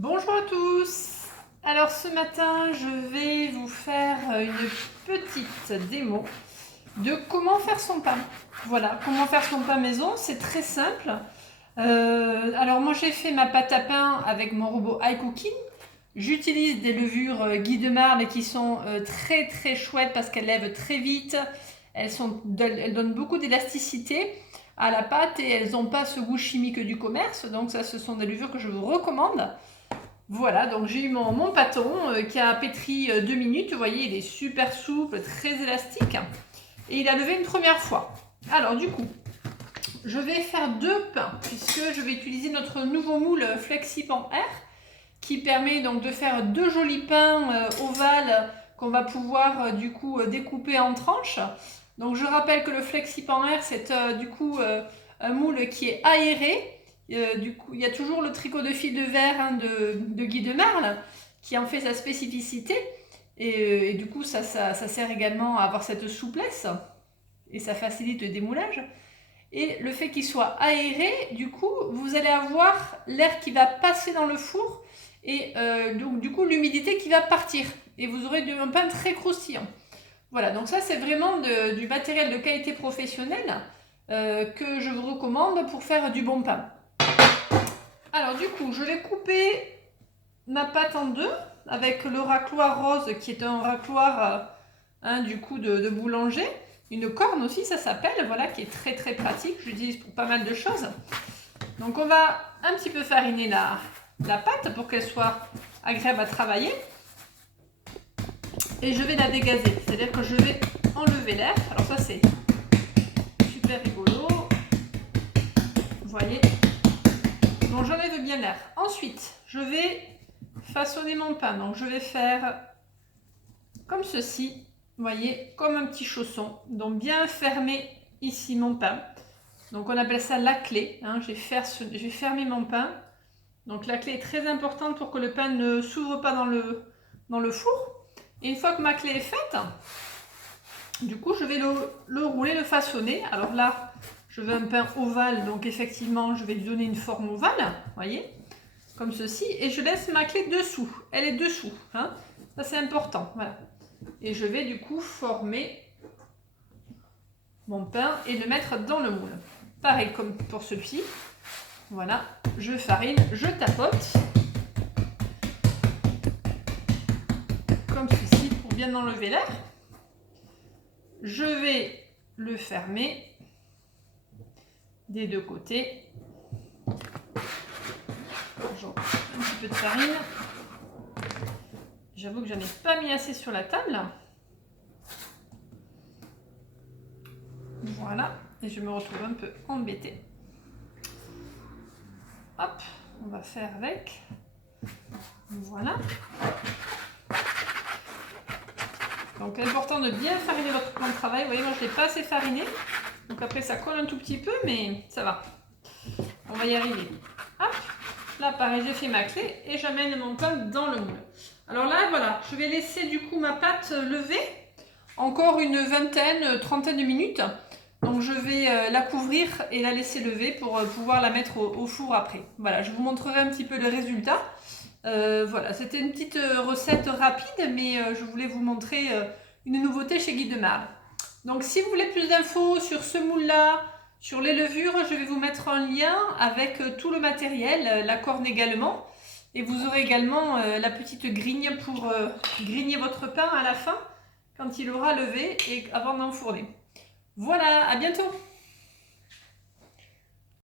Bonjour à tous. Alors ce matin, je vais vous faire une petite démo de comment faire son pain. Voilà, comment faire son pain maison, c'est très simple. Alors moi j'ai fait ma pâte à pain avec mon robot iCooking. J'utilise des levures Guy de Marle qui sont très chouettes parce qu'elles lèvent très vite. Elles donnent beaucoup d'élasticité à la pâte et elles n'ont pas ce goût chimique du commerce. Donc ça, ce sont des levures que je vous recommande. Voilà, donc j'ai eu mon pâton qui a pétri 2 minutes. Vous voyez, il est super souple, très élastique. Et il a levé une première fois. Alors du coup, je vais faire 2 pains puisque je vais utiliser notre nouveau moule FlexiPan R qui permet donc de faire 2 jolis pains ovales qu'on va pouvoir du coup découper en tranches. Donc je rappelle que le FlexiPan R, c'est du coup un moule qui est aéré. Du coup, il y a toujours le tricot de fil de verre de Guy de Marle qui en fait sa spécificité. Et du coup, ça sert également à avoir cette souplesse et ça facilite le démoulage. Et le fait qu'il soit aéré, du coup, vous allez avoir l'air qui va passer dans le four et donc du coup l'humidité qui va partir. Et vous aurez un pain très croustillant. Voilà, donc ça c'est vraiment du matériel de qualité professionnelle que je vous recommande pour faire du bon pain. Alors du coup, je vais couper ma pâte en deux avec le racloir rose qui est un racloir du coup de boulanger. Une corne aussi, ça s'appelle, voilà, qui est très pratique. Je l'utilise pour pas mal de choses. Donc on va un petit peu fariner la pâte pour qu'elle soit agréable à travailler. Et je vais la dégazer, c'est-à-dire que je vais enlever l'air. Alors ça c'est super rigolo. Vous voyez. Donc j'enlève bien l'air. Ensuite, je vais façonner mon pain. Donc je vais faire comme ceci. Vous voyez, comme un petit chausson. Donc bien fermer ici mon pain. Donc on appelle ça la clé. Je vais fermer mon pain. Donc la clé est très importante pour que le pain ne s'ouvre pas dans le four. Et une fois que ma clé est faite, du coup je vais le rouler, le façonner. Alors là, je veux un pain ovale, donc effectivement je vais lui donner une forme ovale, vous voyez, comme ceci. Et je laisse ma clé dessous, elle est dessous, ça c'est important, voilà. Et je vais du coup former mon pain et le mettre dans le moule. Pareil comme pour celui-ci, voilà, je farine, je tapote. Comme ceci pour bien enlever l'air. Je vais le fermer des deux côtés. J'en un petit peu de farine. J'avoue que j'en ai pas mis assez sur la table. Voilà, et je me retrouve un peu embêtée. Hop, on va faire avec. Voilà. Donc important de bien fariner votre plan de travail. Vous voyez, moi je ne l'ai pas assez fariné. Donc après ça colle un tout petit peu, mais ça va. On va y arriver. Hop, là pareil, j'ai fait ma clé et j'amène mon pain dans le moule. Alors là, voilà, je vais laisser du coup ma pâte lever encore une vingtaine, trentaine de minutes. Donc je vais la couvrir et la laisser lever pour pouvoir la mettre au four après. Voilà, je vous montrerai un petit peu le résultat. Voilà, c'était une petite recette rapide, mais je voulais vous montrer une nouveauté chez Guy de Marle. Donc si vous voulez plus d'infos sur ce moule-là, sur les levures, je vais vous mettre un lien avec tout le matériel, la corne également. Et vous aurez également la petite grigne pour grigner votre pain à la fin, quand il aura levé et avant d'enfourner. Voilà, à bientôt!